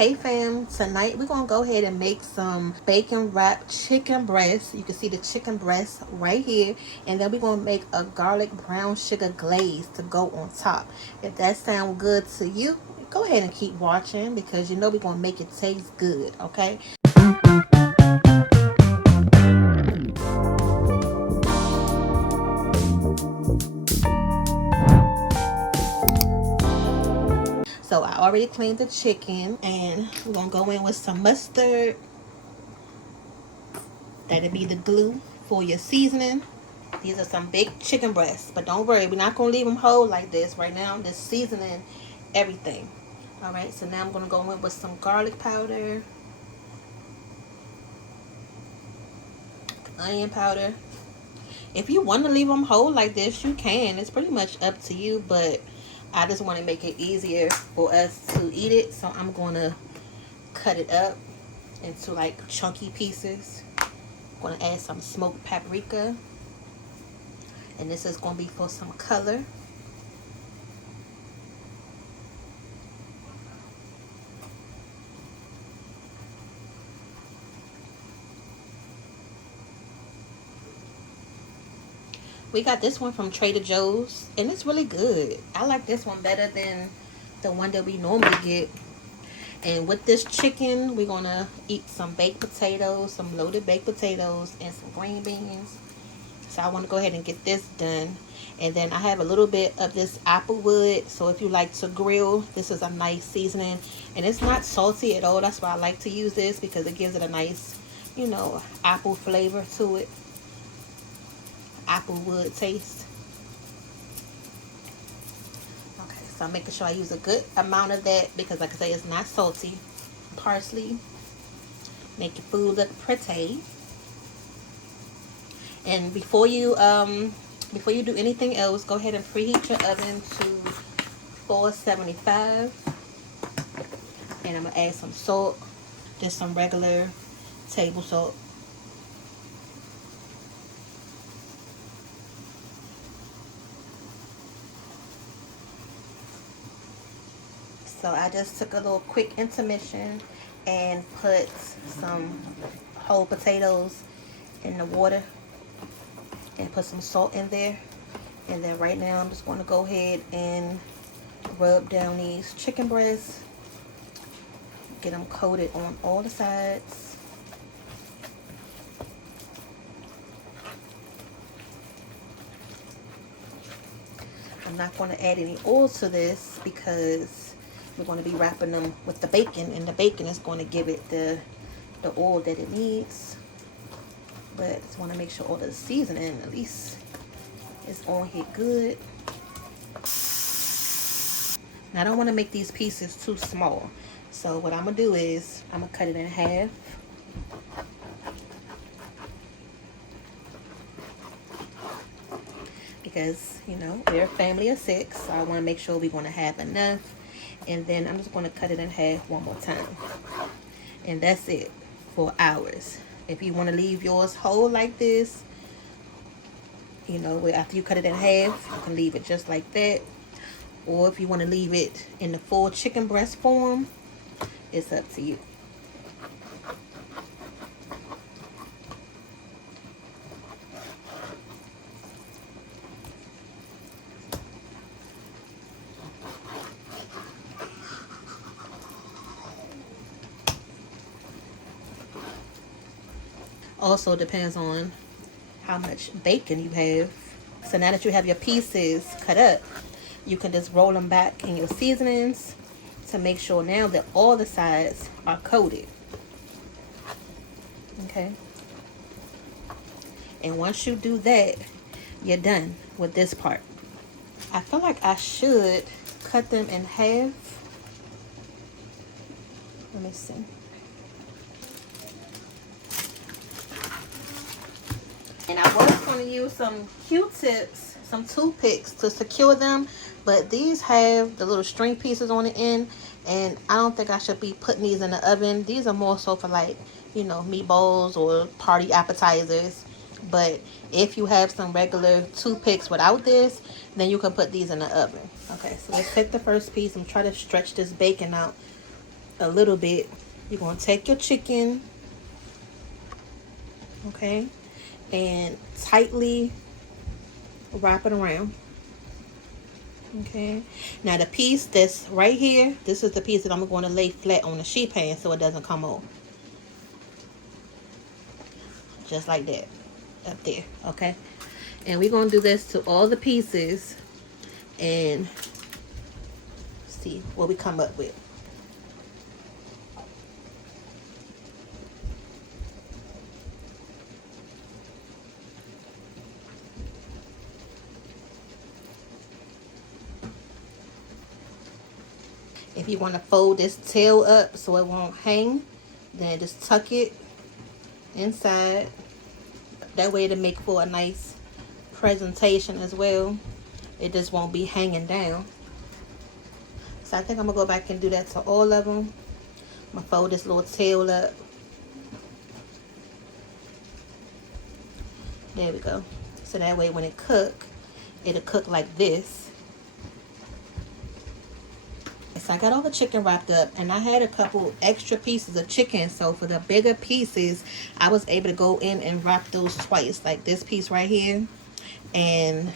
Hey fam, tonight we're gonna go ahead and make some bacon wrapped chicken breast. You can see the chicken breast right here, and then we're gonna make a garlic brown sugar glaze to go on top. If that sounds good to you, go ahead and keep watching because you know we're gonna make it taste good, okay? So I already cleaned the chicken, and we're gonna go in with some mustard. That'll be the glue for your seasoning. These are some big chicken breasts, but don't worry, we're not gonna leave them whole like this right now. I'm just seasoning everything. All right, so now I'm gonna go in with some garlic powder, onion powder. If you want to leave them whole like this, you can. It's pretty much up to you, but I just want to make it easier for us to eat it, so I'm gonna cut it up into like chunky pieces. I'm gonna add some smoked paprika, and this is gonna be for some color. We got this one from Trader Joe's, and it's really good. I like this one better than the one that we normally get. And with this chicken, we're gonna eat some baked potatoes, some loaded baked potatoes, and some green beans. So I want to go ahead and get this done. And then I have a little bit of this applewood, so if you like to grill, this is a nice seasoning. And it's not salty at all. That's why I like to use this, because it gives it a nice, you know, apple flavor to it. Applewood taste. Okay, so I'm making sure I use a good amount of that, because like I say, it's not salty. Parsley. Make your food look pretty. And before you do anything else, go ahead and preheat your oven to 475. And I'm gonna add some salt, just some regular table salt. So I just took a little quick intermission and put some whole potatoes in the water and put some salt in there. And then right now I'm just going to go ahead and rub down these chicken breasts. Get them coated on all the sides. I'm not going to add any oil to this because we're going to be wrapping them with the bacon, and the bacon is going to give it the oil that it needs. But I just want to make sure all the seasoning at least is on here good. Now I don't want to make these pieces too small, so what I'm going to do is I'm going to cut it in half. Because, you know, we're a family of 6, so I want to make sure we're going to have enough. And then I'm just going to cut it in half one more time. And that's it for ours. If you want to leave yours whole like this, you know, after you cut it in half, you can leave it just like that. Or if you want to leave it in the full chicken breast form, it's up to you. Also depends on how much bacon you have. So now that you have your pieces cut up, you can just roll them back in your seasonings to make sure now that all the sides are coated. Okay. And once you do that, you're done with this part. I feel like I should cut them in half. Let me see. And I was going to use some Q-tips, some toothpicks to secure them, but these have the little string pieces on the end, and I don't think I should be putting these in the oven. These are more so for, like, you know, meatballs or party appetizers. But if you have some regular toothpicks without this, then you can put these in the oven. Okay, so let's take the first piece and try to stretch this bacon out a little bit. You're going to take your chicken, okay, and tightly wrap it around. Okay, now the piece that's right here, this is the piece that I'm going to lay flat on the sheet pan so it doesn't come off. Just like that, up there, okay? And we're going to do this to all the pieces and see what we come up with. If you want to fold this tail up so it won't hang, then just tuck it inside. That way it'll make for a nice presentation as well. It just won't be hanging down. So I think I'm going to go back and do that to all of them. I'm going to fold this little tail up. There we go. So that way when it cook, it'll cook like this. So I got all the chicken wrapped up, and I had a couple extra pieces of chicken. So for the bigger pieces, I was able to go in and wrap those twice. Like this piece right here and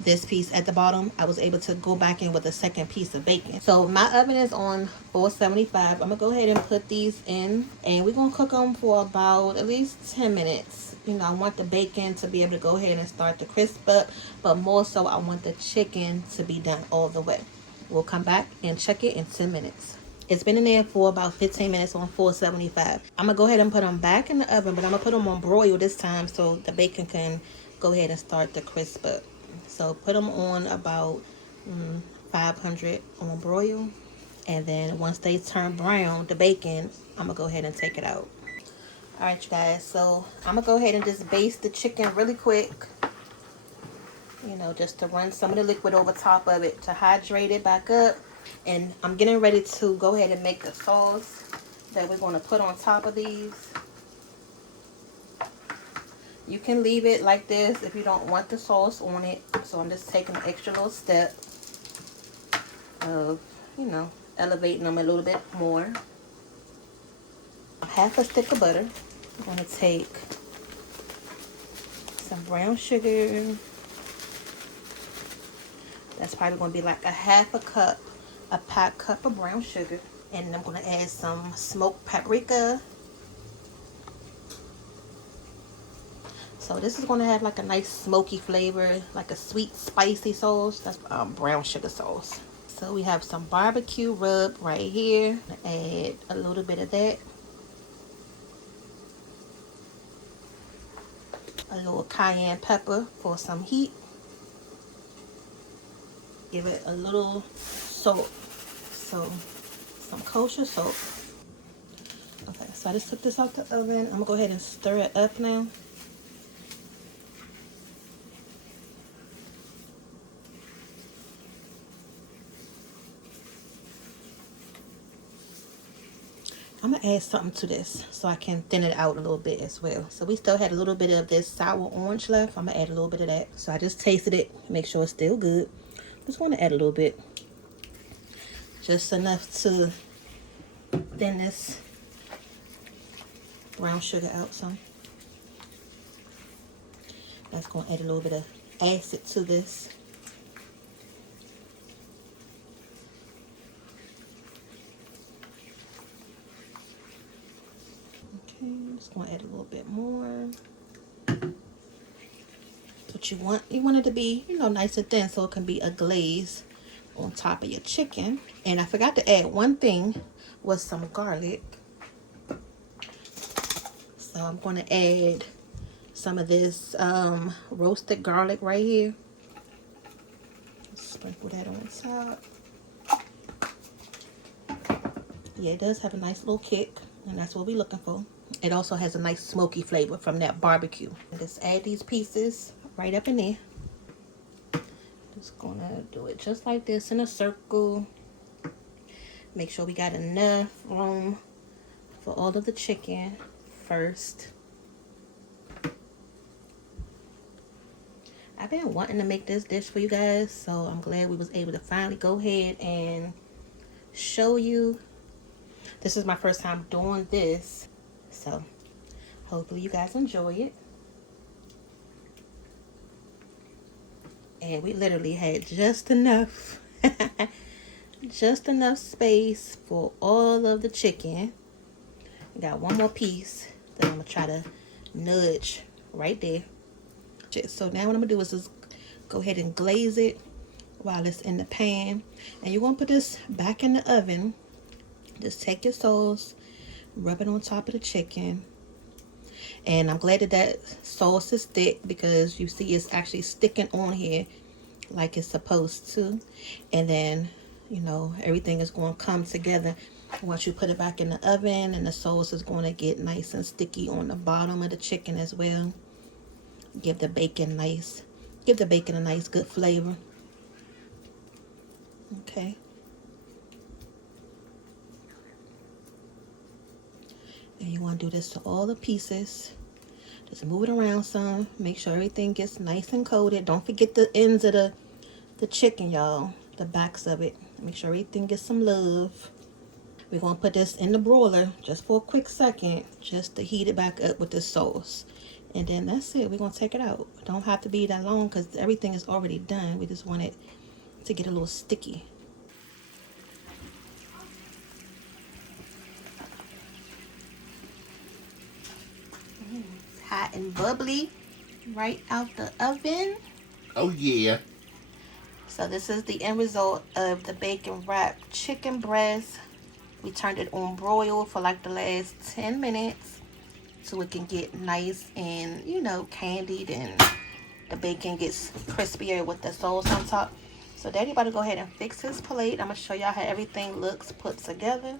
this piece at the bottom. I was able to go back in with a second piece of bacon. So my oven is on 475. I'm going to go ahead and put these in, and we're going to cook them for about at least 10 minutes. You know, I want the bacon to be able to go ahead and start to crisp up, but more so I want the chicken to be done all the way. We'll come back and check it in 10 minutes. It's been in there for about 15 minutes on 475. I'm going to go ahead and put them back in the oven, but I'm going to put them on broil this time so the bacon can go ahead and start to crisp up. So put them on about 500 on broil. And then once they turn brown, the bacon, I'm going to go ahead and take it out. Alright, you guys. So I'm going to go ahead and just baste the chicken really quick. You know, just to run some of the liquid over top of it to hydrate it back up. And I'm getting ready to go ahead and make the sauce that we're going to put on top of these. You can leave it like this if you don't want the sauce on it. So I'm just taking an extra little step of, you know, elevating them a little bit more. Half a stick of butter. I'm going to take some brown sugar. That's probably going to be like a half a cup, a packed cup of brown sugar. And I'm going to add some smoked paprika. So this is going to have like a nice smoky flavor, like a sweet spicy sauce. That's brown sugar sauce. So we have some barbecue rub right here. Add a little bit of that. A little cayenne pepper for some heat. Give it a little salt. So some kosher salt. Okay, so I just took this out the oven. I'm gonna go ahead and stir it up now. I'm gonna add something to this so I can thin it out a little bit as well. So we still had a little bit of this sour orange left. I'm gonna add a little bit of that. So I just tasted it, make sure it's still good. Just want to add a little bit, just enough to thin this brown sugar out some. That's going to add a little bit of acid to this. Okay, I'm just going to add a little bit more. What you want it to be, you know, nice and thin so it can be a glaze on top of your chicken. And I forgot to add one thing, was some garlic. So I'm going to add some of this roasted garlic right here. Sprinkle that on top. Yeah, it does have a nice little kick, and that's what we're looking for. It also has a nice smoky flavor from that barbecue. Just add these pieces right up in there. Just gonna do it just like this in a circle. Make sure we got enough room for all of the chicken first. I've been wanting to make this dish for you guys, so I'm glad we was able to finally go ahead and show you This is my first time doing this, so hopefully you guys enjoy it. And we literally had just enough just enough space for all of the chicken. We got one more piece that I'm gonna try to nudge right there. So now what I'm gonna do is just go ahead and glaze it while it's in the pan. And you're gonna put this back in the oven. Just take your sauce, rub it on top of the chicken. And I'm glad that that sauce is thick, because you see it's actually sticking on here like it's supposed to. And then, you know, everything is going to come together once you put it back in the oven, and the sauce is going to get nice and sticky on the bottom of the chicken as well. Give the bacon a nice good flavor. Okay. And you want to do this to all the pieces. Just move it around some. Make sure everything gets nice and coated. Don't forget the ends of the chicken, y'all. The backs of it. Make sure everything gets some love. We're going to put this in the broiler just for a quick second, just to heat it back up with the sauce. And then that's it. We're going to take it out. It don't have to be that long because everything is already done. We just want it to get a little sticky. Hot and bubbly right out the oven. Oh yeah. So this is the end result of the bacon wrapped chicken breast. We turned it on broil for like the last 10 minutes so it can get nice and, you know, candied, and the bacon gets crispier with the sauce on top. So Daddy about to go ahead and fix his plate. I'm gonna show y'all how everything looks put together.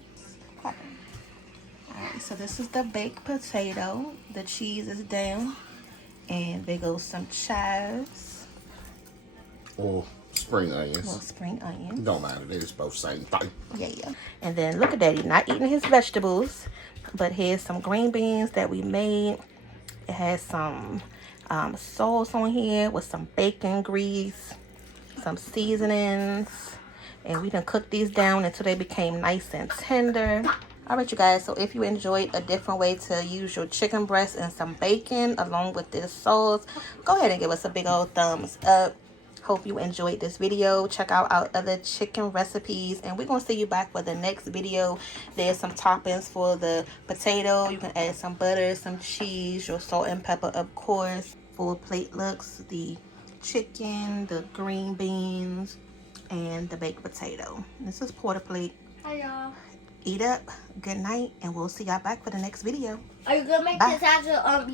Alright, so this is the baked potato. The cheese is down. And there goes some chives. Or spring onions. Little spring onions. Don't matter, they're just both same thing. Yeah. And then look at Daddy, not eating his vegetables. But here's some green beans that we made. It has some sauce on here with some bacon grease, some seasonings. And we done cooked these down until they became nice and tender. Alright, you guys, so if you enjoyed a different way to use your chicken breast and some bacon along with this sauce, go ahead and give us a big old thumbs up. Hope you enjoyed this video. Check out our other chicken recipes, and we're going to see you back for the next video. There's some toppings for the potato. You can add some butter, some cheese, your salt and pepper, of course. Full plate looks, the chicken, the green beans, and the baked potato. This is porter plate. Hi, y'all. Eat up, good night, and we'll see y'all back for the next video. Are you gonna make Bye. this as a